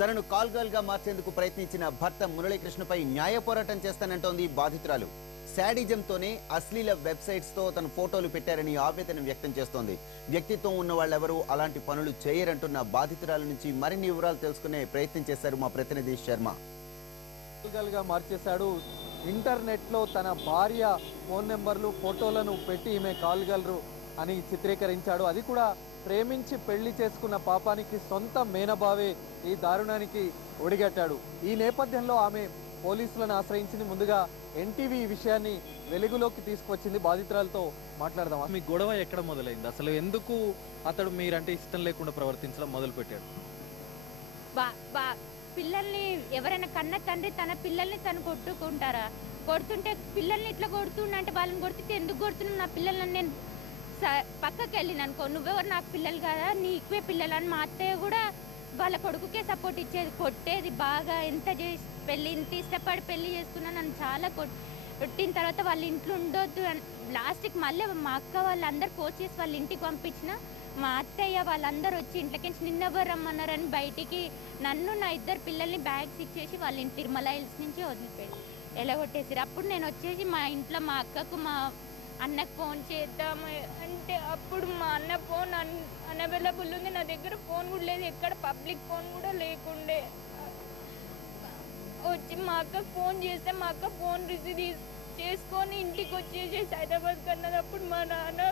తనను call girl గా మార్చేందుకు ప్రయత్నించిన భర్త మురళీకృష్ణపై న్యాయ పోరాటం చేస్తానంటోంది బాధితురాలు. శాడిజంతోనే అశ్లీల వెబ్సైట్స్ తో తన ఫోటోలు పెట్టారని ఆవేదన వ్యక్తం చేస్తోంది. వ్యక్తిత్వం ఉన్న వాళ్ళెవరూ అలాంటి పనులు చేయరంటున్న బాధితురాల నుంచి మరిన్ని వివరాలు తెలుసుకునే ప్రయత్నం చేశారు మా ప్రతినిధి శర్మ. గా మార్చేశాడు. ఇంటర్నెట్లో తన భార్య ఫోన్ నెంబర్లు ఫోటోలను పెట్టి ఈమె కాల్ గర్ల్ అని చిత్రీకరించాడు. అది కూడా ప్రేమించి పెళ్లి చేసుకున్న పాపానికి సొంత మేనబావే ఈ దారుణానికి ఒడిగట్టాడు. ఈ నేపథ్యంలో ఆమె పోలీసులను ఆశ్రయించింది. ముందుగా ఎన్టీవీ ఈ విషయాన్ని వెలుగులోకి తీసుకువచ్చింది. బాధితురాలతో మాట్లాడదాం. మీ గొడవ ఎక్కడ మొదలైంది? అసలు ఎందుకు అతడు మీరంటే ఇష్టం లేకుండా ప్రవర్తించడం మొదలు పెట్టాడు? పిల్లల్ని ఎవరైనా కన్న తండ్రి తన పిల్లల్ని తను కొట్టుకుంటారా? కొడుతుంటే పిల్లల్ని ఇట్లా కొడుతుంటే వాళ్ళని కొడుతుంటే ఎందుకు కొడుతున్నావు? నా పిల్లలని నేను పక్కకి వెళ్ళిన అనుకో, నువ్వెవరు నాకు పిల్లలు కదా, నీకువే పిల్లలు అని మా అత్తయ్య కూడా వాళ్ళ కొడుకుకే సపోర్ట్ ఇచ్చేది, కొట్టేది బాగా. ఎంత చేసి పెళ్ళి ఇంత ఇష్టపడి పెళ్లి చేసుకున్నా నన్ను చాలా కొట్టిన తర్వాత వాళ్ళ ఇంట్లో ఉండొద్దు అని లాస్ట్కి మళ్ళీ మా అక్క వాళ్ళందరూ ఫోర్స్ చేసి వాళ్ళ ఇంటికి పంపించిన మా అత్తయ్య వాళ్ళందరూ వచ్చి ఇంట్లోకి నిన్నెవరు రమ్మన్నారని బయటికి నన్ను నా ఇద్దరు పిల్లల్ని బ్యాగ్స్ ఇచ్చేసి వాళ్ళ ఇంటి తిరుమల హిల్స్ నుంచి వదిలిపోయి ఎలాగొట్టేసారు. అప్పుడు నేను వచ్చేసి మా ఇంట్లో మా అక్కకు మా అన్నకు ఫోన్ చేద్దాము అంటే అప్పుడు మా అన్న ఫోన్ అన్అవైలబుల్ ఉంది, నా దగ్గర ఫోన్ కూడా లేదు, ఎక్కడ పబ్లిక్ ఫోన్ కూడా లేకుండే. వచ్చి మా అక్కకు ఫోన్ చేస్తే మా అక్క ఫోన్ రిసీవ్ చేసుకొని ఇంటికి వచ్చేసి హైదరాబాద్ కన్నదప్పుడు మా నాన్న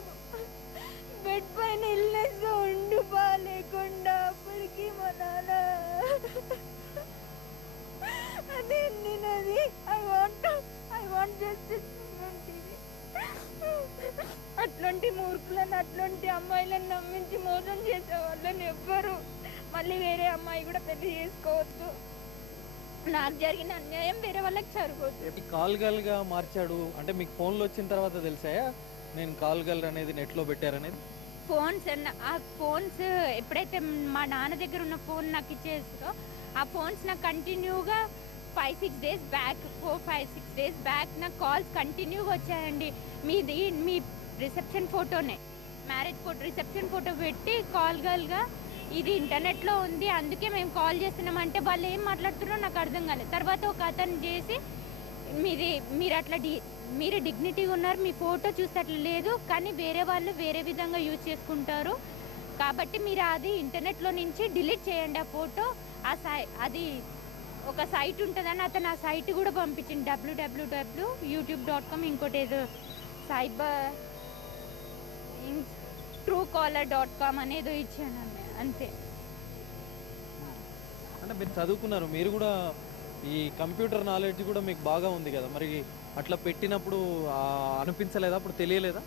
బెడ్ పైన ఇల్నెస్గా ఉండు బాగాలేకుండా అప్పటికి మా నాన్న అదే నేనది ఐ వాంట్ జస్టిస్. అట్లాంటి మూర్ఖులను అట్లాంటి అమ్మాయిలను నమ్మించి మోసం చేసే వాళ్ళని ఎవ్వరు మళ్ళీ వేరే అమ్మాయి కూడా పెళ్లి చేసుకోవద్దు. నాకు జరిగిన అన్యాయం వేరే వాళ్ళకి జరగవద్దు. కాల్ గర్ల్ గా మార్చాడు అంటే మీకు ఫోన్లు వచ్చిన తర్వాత తెలిసాయా నేను కాల్ గర్ల్ అనేది నెట్లో పెట్టారనేది? ఆ ఫోన్స్ ఎప్పుడైతే మా నాన్న దగ్గర ఉన్న ఫోన్ నాకు ఇచ్చేసో ఆ ఫోన్స్ నాకు కంటిన్యూగా 5-6 days బ్యాక్ 4-5-6 days బ్యాక్ నాకు కాల్స్ కంటిన్యూగా వచ్చాయండి. మీ రిసెప్షన్ ఫోటోనే మ్యారేజ్ ఫోటో రిసెప్షన్ ఫోటో పెట్టి కాల్ గర్ల్గా ఇది ఇంటర్నెట్లో ఉంది అందుకే మేము కాల్ చేస్తున్నామంటే వాళ్ళు ఏం మాట్లాడుతున్నారో నాకు అర్థం కాలేదు. తర్వాత ఒక అతను చేసి మీరు డిగ్నిటీగా ఉన్నారు, మీ ఫోటో చూస్తే అట్లా లేదు, కానీ వేరే వాళ్ళు వేరే విధంగా యూజ్ చేసుకుంటారు కాబట్టి మీరు అది ఇంటర్నెట్లో నుంచి డిలీట్ చేయండి ఆ ఫోటో. అది ఒక సైట్ ఉంటుందని అతను ఆ సైట్ కూడా పంపించింది, www.youtube.com, ఇంకోటి ఏదో సైబర్ truecaller.com అనేదో ఇచ్చాను అంతే. అంటే మీరు చదువుకున్నారు, మీరు కూడా ఈ కంప్యూటర్ నాలెడ్జ్ కూడా మీకు బాగా ఉంది కదా, మరి అట్లా పెట్టినప్పుడు అనిపించలేదా? అప్పుడు తెలియలేదా?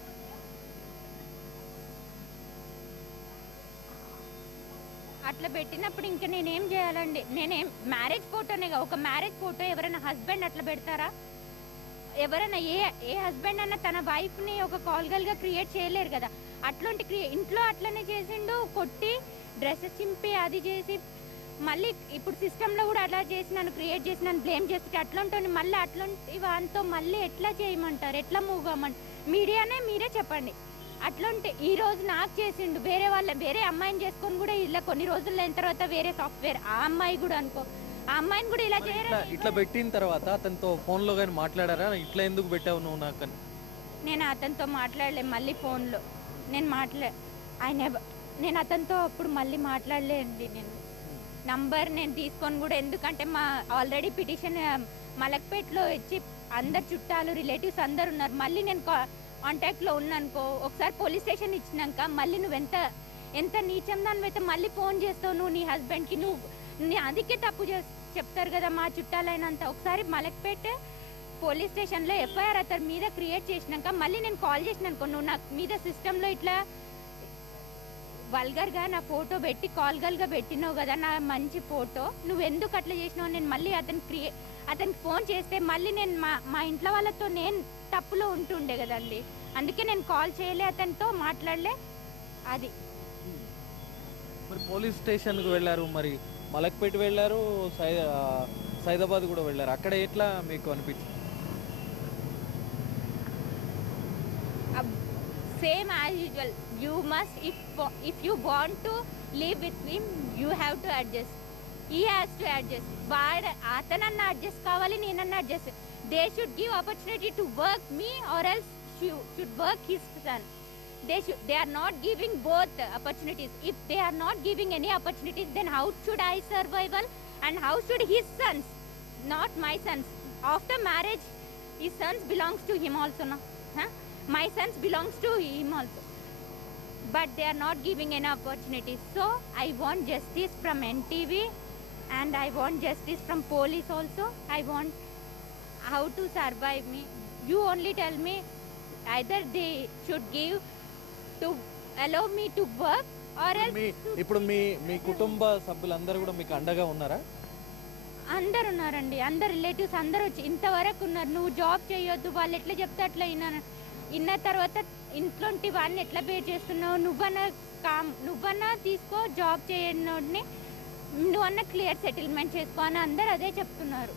అట్లా పెట్టినప్పుడు ఇంకా నేనేం చేయాలండి? నేనేం మ్యారేజ్ ఫోటోనేగా, ఒక మ్యారేజ్ ఫోటో ఎవరైనా హస్బెండ్ అట్లా పెడతారా? ఎవరైనా ఏ హస్బెండ్ అన్న తన వైఫ్ని ఒక కాల్ గర్ల్గా క్రియేట్ చేయలేరు కదా. అట్లాంటి ఇంట్లో అట్లనే చేసిండు, కొట్టి డ్రెస్సెస్ చింపి అది చేసి మళ్ళీ ఇప్పుడు సిస్టంలో కూడా అట్లా చేసి నన్ను క్రియేట్ చేసి నన్ను బ్లేమ్ చేస్తే అట్లాంటి మళ్ళీ అట్లాంటి వాటితో మళ్ళీ ఎట్లా చేయమంటారు, ఎట్లా మూవ్ కామంటారు? మీరే చెప్పండి. అట్లాంటి ఈరోజు నాకు చేసిండు, వేరే అమ్మాయిని చేసుకొని కూడా ఇలా కొన్ని రోజులు అయిన తర్వాత వేరే సాఫ్ట్వేర్ ఆ అమ్మాయి కూడా అనుకో ఆ అమ్మాయిని కూడా ఇలా చేయరా? ఇట్లా పెట్టిన తర్వాత అతనితో ఫోన్లో కానీ మాట్లాడారా? ఇట్లా ఎందుకు పెట్టావు నువ్వు నాకు? నేను అతనితో మాట్లాడలే, మళ్ళీ ఫోన్లో నేను అతనితో అప్పుడు మళ్ళీ మాట్లాడలేండి. నేను నంబర్ నేను తీసుకొని కూడా, ఎందుకంటే మా ఆల్రెడీ పిటిషన్ మలక్పేటలో ఇచ్చి అందరు చుట్టాలు రిలేటివ్స్ అందరు ఉన్నారు. మళ్ళీ నేను కాంటాక్ట్లో ఉన్నానుకో, ఒకసారి పోలీస్ స్టేషన్ ఇచ్చినాక మళ్ళీ నువ్వు ఎంత నీచం దానివైతే మళ్ళీ ఫోన్ చేస్తావు నువ్వు నీ హస్బెండ్కి, నువ్వు అందుకే తప్పు చెప్తారు కదా మా చుట్టాలైనంత. ఒకసారి మలక్పేట పోలీస్ స్టేషన్లో ఎఫ్ఐఆర్ అతని మీద క్రియేట్ చేసినాక మళ్ళీ నేను కాల్ చేసినానుకో, నువ్వు నాకు మీద సిస్టంలో ఇట్లా వల్గర్గా నా ఫోటో పెట్టి కాల్ గర్ల్గా పెట్టినావు కదా నా మంచి ఫోటో, నువ్వు ఎందుకు అట్లా చేసినావు? నేను మళ్ళీ అతనికి ఫోన్ చేస్తే మళ్ళీ నేను మా ఇంట్లో వాళ్ళతో నేను తప్పులో ఉంటుండే కదండి, అందుకే నేను కాల్ చేయలే, అతనితో మాట్లాడలే. అది మరి పోలీస్ స్టేషన్కి వెళ్ళారు, మరి మలక్పేట వెళ్ళారు, సైదాబాద్ కూడా వెళ్ళారు, అక్కడ ఎట్లా మీకు అనిపించింది? Same as usual. You must, if you want to live with him, you have to adjust. he has to adjust. అతనన్నా అడ్జస్ట్ కావాలి, నేనన్నా adjust. They should give opportunity to work me, or else should work his son. They are not giving both opportunities. If they are not giving any opportunities, then how should I survival, and how should his sons, not my sons? After marriage, his sons belongs to him also, no? My sons belongs to him also. But they are not giving any opportunities. So I want justice from NTV, and I want justice from police also. I want how to survive me. You only tell me, either they should give to allow me to work, or else ఇప్పుడు మీ కుటుంబ సభ్యులందరూ కూడా మీకు అండగా ఉన్నారా? అందరు ఉన్నారండి, అందరు రిలేటివ్స్ అందరూ వచ్చి ఇంతవరకు ఉన్నారు. నువ్వు జాబ్ చేయొద్దు, వాళ్ళు ఎట్లా చెప్తే అట్లా విన్న తర్వాత ఇంట్లోంటి వాడిని ఎట్లా బేర్ చేస్తున్నావు, నువ్వన్నా తీసుకో, జాబ్ చేయనోడిని నువ్వన్నా క్లియర్ సెటిల్మెంట్ చేసుకో అని అందరు అదే చెప్తున్నారు.